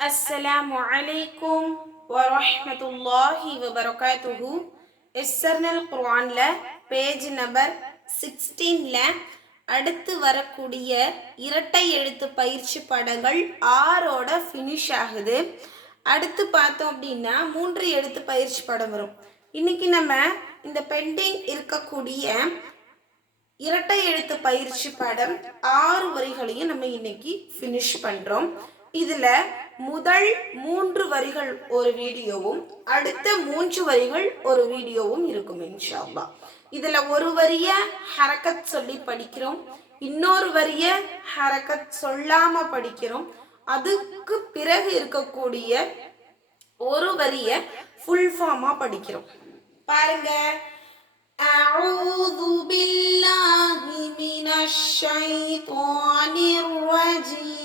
السلام عليكم ورحمة الله وبركاته எஸ்ஸர்னல் குர்ஆனில் page number சிக்ஸ்டீனில் அடுத்து வரக்கூடிய இரட்டை எழுத்து பயிற்சி படங்கள் ஆறோட ஃபினிஷ் ஆகுது அடுத்து பார்த்தோம் அப்படின்னா மூன்று எழுத்து பயிற்சி படம் வரும் இன்னைக்கு நம்ம இந்த பெண்டிங் இருக்கக்கூடிய இரட்டை எழுத்து பயிற்சி பாடம் ஆறு வரிகளையும் நம்ம இன்னைக்கு ஃபினிஷ் பண்றோம் இதுல முதல் மூன்று வரிகள் ஒரு வீடியோவும் அடுத்த மூன்று வரிகள் ஒரு வீடியோவும் இருக்கும் இன்ஷா அல்லாஹ் இதுல ஒரு வரிய ஹரக்கத் சொல்லி படிக்கிறோம் இன்னொரு வரிய ஹரக்கத் சொல்லாம படிக்கிறோம் அதுக்கு பிறகு இருக்கக்கூடிய ஒரு வரிய ஃபுல் ஃபார்மா படிக்கிறோம் பாருங்க أعوذ بالله من الشيطان الرجيم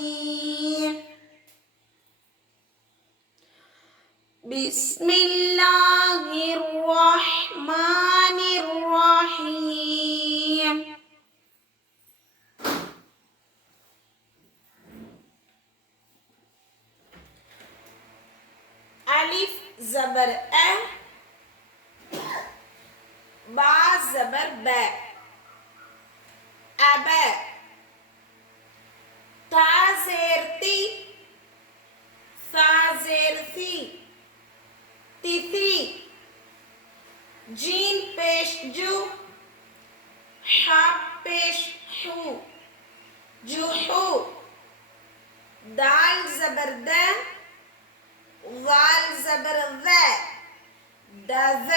بسم الله الرحمن الرحيم. ألف زبر أ با زبر ب. جین پیش جو حاب پیش حو جو تو، دال زبر د وال زبر ذ د ذ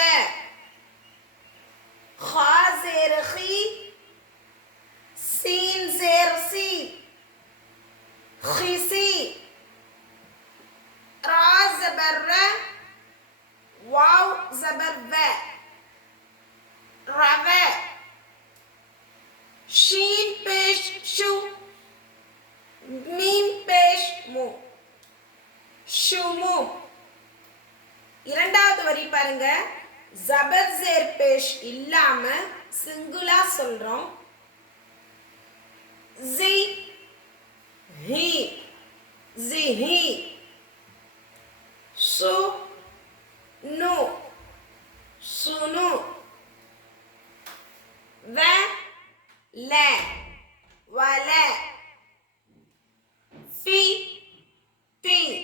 ஷுமு. இரண்டாவது வரி பாருங்க. ஜபர் ஜேர் பேஷ் இல்லாம சிங்குலா சொல்றோம். ஜி ஹி. ஜி ஹி. சு நு. சுனு வ ல. வல ஃபி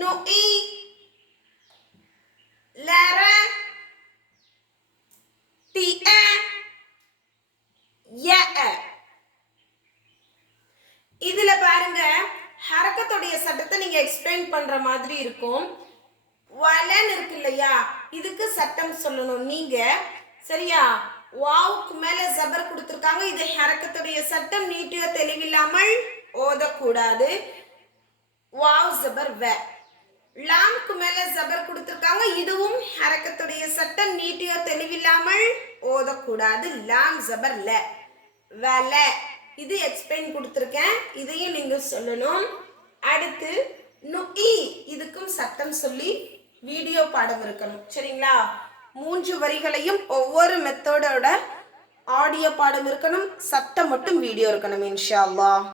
நுஇ லர திஅ யஅ இதுல பாருங்க ஹரக்கத்துடைய சட்டத்தை நீங்க எக்ஸ்பிளைன் பண்ற மாதிரி இருக்கும். வலன் இருக்கு இல்லையா? இதுக்கு சட்டம் சொல்லணும். நீங்க சரியா? வாவுக்கு மேல ஜபர் கொடுத்துருக்காங்க. இது ஹரக்கத்துடைய சட்டம் நீட்டியோ தெளிவில்லாமல் ஓதக்கூடாது. வாவ் ஜபர் வே. லாம்க்கு மேல ஜபர் கொடுத்துருக்காங்க. இதுவும் ஹரக்கத்துடைய சட்டம் நீட்டியோ தெளிவில்லாமல் ஓதக்கூடாது. லாம் ஜபர் ல வல. இது எக்ஸ்பிளைன் கொடுத்துருக்கேன். இதையும் நீங்க சொல்லணும். அடுத்து நுக்கி இதுக்கும் சட்டம் சொல்லி வீடியோ பாடம் இருக்கணும். சரிங்களா? மூன்று வரிகளையும் ஒவ்வொரு மெத்தடோட ஆடியோ பாடம் இருக்கணும். சட்டம் மட்டும் வீடியோ இருக்கணும் இன்ஷா அல்லா